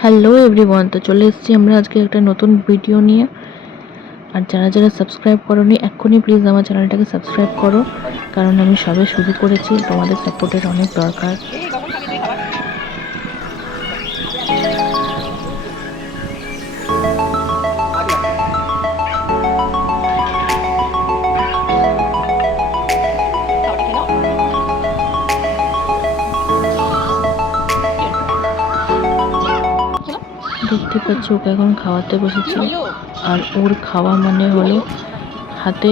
Hello everyone, তো চলে এসেছি আমরা আজকে একটা নতুন ভিডিও নিয়ে। আর যারা যারা সাবস্ক্রাইব করোনি এক্ষুনি প্লিজ আমার চ্যানেলটাকে সাবস্ক্রাইব করো, কারণ আমি সবে শুরু করেছি, তোমাদের সাপোর্টের অনেক দরকার। দেখতে পাচ্ছ ওকে এখন খাওয়াতে বসেছি, আর ওর খাওয়া মানে হলো হাতে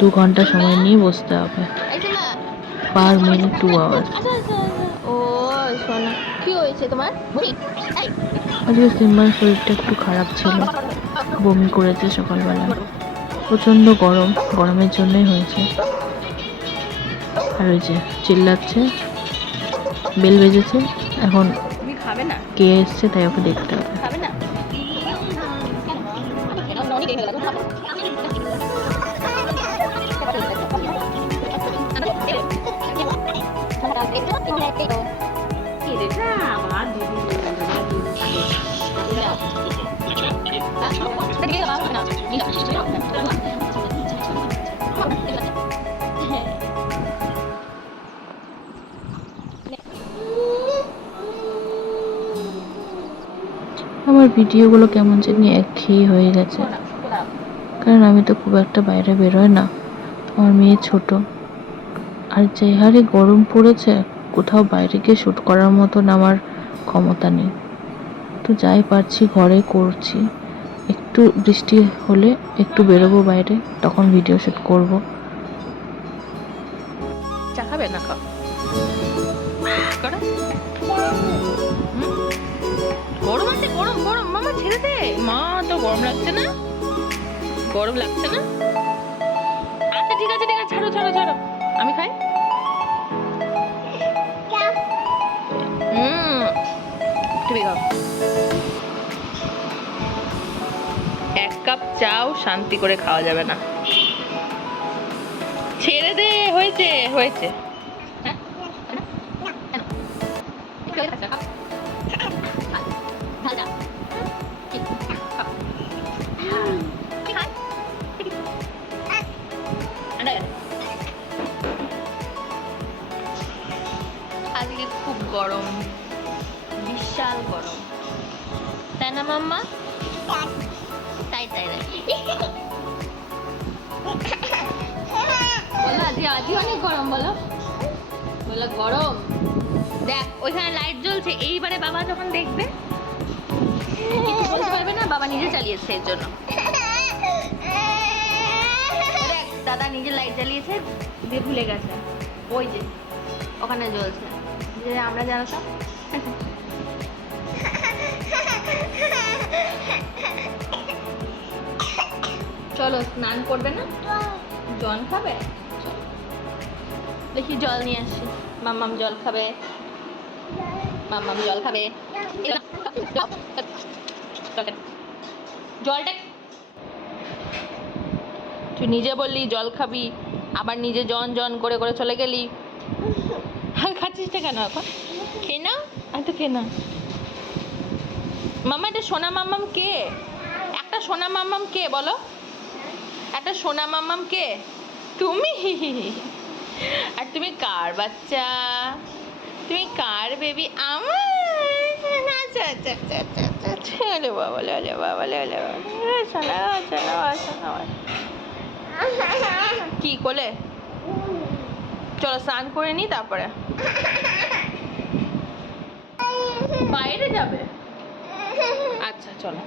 2 ঘন্টা সময় নিয়ে বসতে হবে, পার মিল 2 আওয়ার্স। ও সোনা, কি হয়েছে তোমার? আজকে সিম্বার শরীরটা একটু খারাপ ছিল, বমি করেছে সকালবেলা। প্রচণ্ড গরমের জন্যই হয়েছে। আর ওই যে চিল্লাচ্ছে, বেল বেজেছে, এখন তুমি খাবে না? কে এসছে তাই ওকে দেখতে হবে। খাবে না? আমার ভিডিওগুলো কেমন জানি একঘেয়ে হয়ে গেছে, কারণ আমি তো খুব একটা বাইরে বেরোই না, আমার মেয়ে ছোট, আর যে হারে গরম পড়েছে কোথাও বাইরে গিয়ে শ্যুট করার মতন আমার ক্ষমতা নেই। তো যাই পারছি ঘরে করছি, একটু বৃষ্টি হলে একটু বেরোবো বাইরে, তখন ভিডিও শ্যুট করবো। চা খাবে না? খাও। গরম আছে, গরম গরম মামা ছেড়ে দে। মা তো গরম লাগছে না? গরম লাগছে না? আচ্ছা ঠিক আছে ঠিক আছে, ছাড়ো ছাড়ো ছাড়ো, আমি খাই। তুমি খাও। 1 কাপ চাও শান্তি করে খাওয়া যাবে না। ছেড়ে দে, হয়েছে হয়েছে। আজকে খুব গরম, বিশাল গরম, তাই না মাম্মা? তাই তাই বলো, আজকে অনেক গরম, বলো বলো গরম। দেখ ওইখানে লাইট জ্বলছে, এইবারে বাবা যখন দেখবে কিছু বলতে পারবে না, বাবা নিজে চালিয়েছে এর জন্য। দেখ দাদা নিজে লাইট জ্বালিয়েছে, দিয়ে ভুলে গেছে, ওই যে ওখানে জ্বলছে, যে আমরা জানো সব। চলো স্নান করবে না? জল খাবে? দেখি জল নিয়ে আসি। মাম্মাম জল খাবে, মাম্মাম জল খাবে। জলটা তুই নিজে বললি জল খাবি, আবার নিজে জন জন করে করে চলে গেলি। খাচ্ছিস না কেন এখন? খেয়ে না, আমি তো খেয়ে না। মাম্মা এটা সোনা মাম্মাম কে? একটা সোনা মাম্মাম কে বলো? একটা সোনা মাম্মাম কে? তুমি? আর তুমি কার বাচ্চা? তুমি কার বেবি? আমার? আচ্ছা আচ্ছা আচ্ছা আচ্ছা আচ্ছা, ওলে বাবা ওলে বাবা ওলে বাবা, সোনা সোনা সোনা। কি কোলে? চলো স্নান করে নি, তারপরে বাইরে যাবে। আচ্ছা চলো।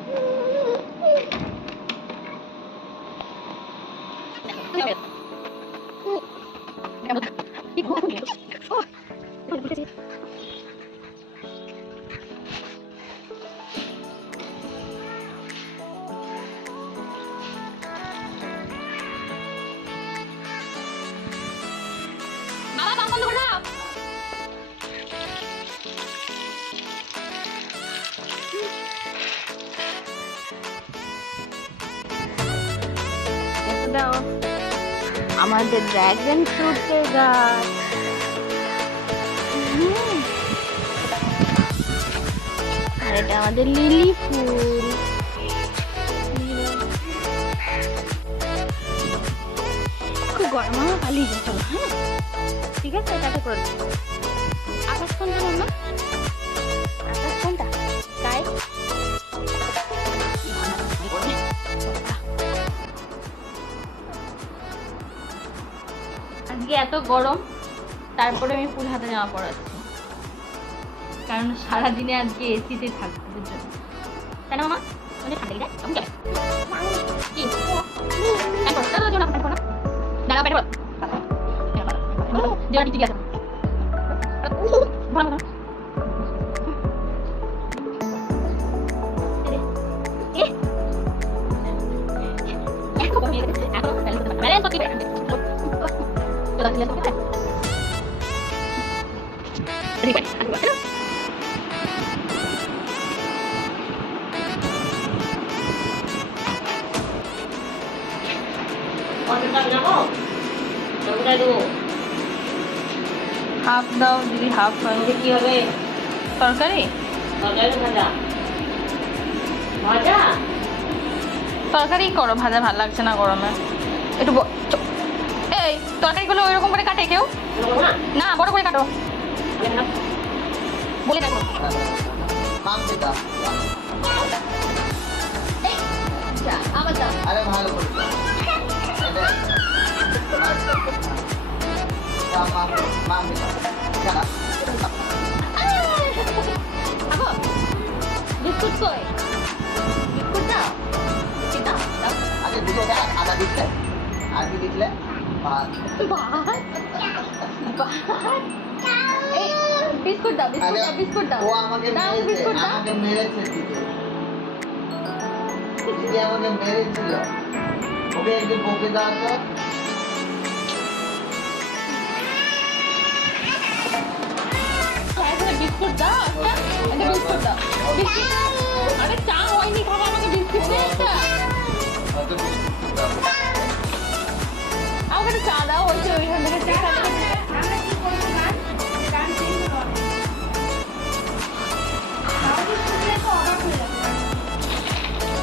আমাদের ড্রাগন ফ্রুটের গাছ। এটা আমাদের লিলি ফুল। খুব গরম, আমার পালিয়ে যায়, চলো। হ্যাঁ ঠিক আছে, এটাকে করে দেবো। আকাশ কোনটা মাম্মা? আকাশ কোনটা? স্কাই। আজকে এত গরম, তারপরে আমি ফুল হাতে জামা পরাচ্ছি, কারণ সারাদিনে আজকে এসিতে থাকতে জন্য, তাই না মামা? অনেক ঠান্ডা লেগে যায়, কেমন যাবে? কি? দাঁড়া, পেটে বল। যেটা ঠিক আছে। হাফ দাও দিদি, হাফ কি হবে? তরকারি তরকারি করো, ভাজা ভালো লাগছে না গরমে। একটু এই তরকারিগুলো ওইরকম করে কাটে কেউ? না, বড় করে কাটো, বলে দেখো। আরে ভালো করে বিস্কুট কই? বিস্কুট দাও, দাও দাও। আগে দুটো আদা দিচ্ছে, আর কি দিলে বিস্কুট দাও, বিস্কুট দাও, বিস্কুট দাও। ও আমাকে দাও মেরেছে, বিস্কুট দাও। আমাকে মেরেছে দিদি, দিদি আমাকে মেরেছিল, ওকে একটু বকে দাও তো। বিস্কুট দাও, একটা বিস্কুট দাও। বিস্কুট, আরে চা হয়নি, খাবো, আমাকে বিস্কুট দে একটা। আমাকে চা দাও, হয়েছে ওইখান থেকে চা খাবে।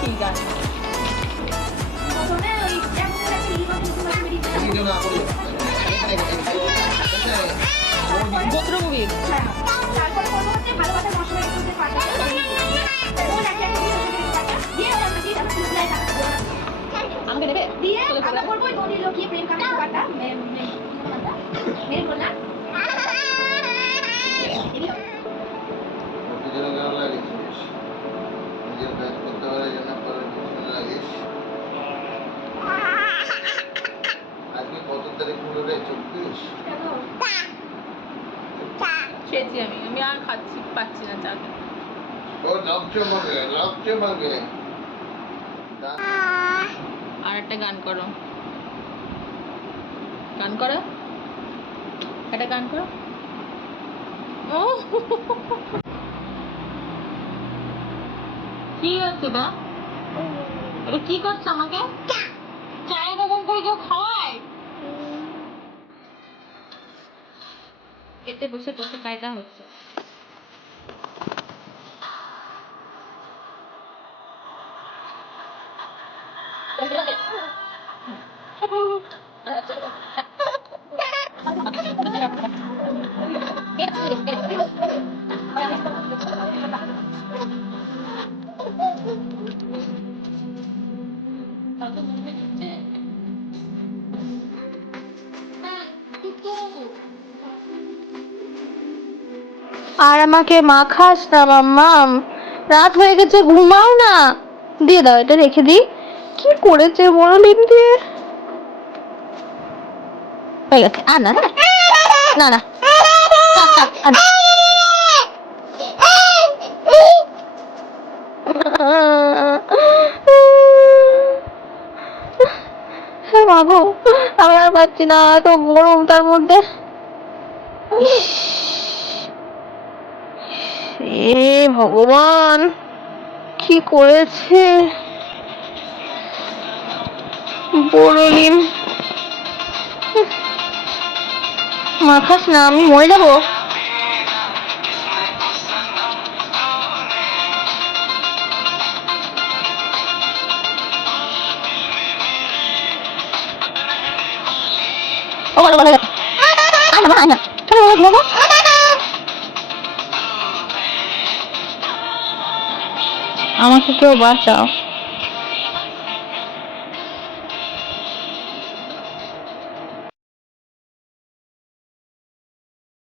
ঠিক আছে, গোত্র মুভি। তারপরে করবো হচ্ছে ভালোবাসা মশলা একটু দিয়ে পাটা কোন একটা দিয়ে আমরা দিয়ে আমরা ফুলাই রাখবো। আমাকে দেবে দিয়ে আমরা করবো দড়ি লুকিয়ে প্রেম কাটা পাটা মেরে করলাম। আজকে কত তারিখ হলো রে? 24। খেয়েছি আমি, আমি আর খাচ্ছি পাচ্ছি না চা। ও লক্ষ্য মাগে আর একটা গান করো, গান করো, একটা গান করো। ও কি হচ্ছে না? এটা কি করছে আমাকে? চায়ের দোকান করে কেউ খাওয়ায়? এতে বসে বসে কায়দা হচ্ছে। আর আমাকে মাখাস না মাম্মাম, রাত হয়ে গেছে, ঘুমাও না। দিয়ে দাও, এটা রেখে দিই। কি করেছে মরলিন দিয়ে? হয়ে গেছে, আর না না না, মাগো আমি আর পাচ্ছি না, এত গরম তার মধ্যে। এ ভগবান, কি করেছে বড়লিন। মাখাস না, আমি মরে যাবো। ও বলো বলো আয় না চলো ঘুমাবো। আমাকে কেউ বাঁচাও।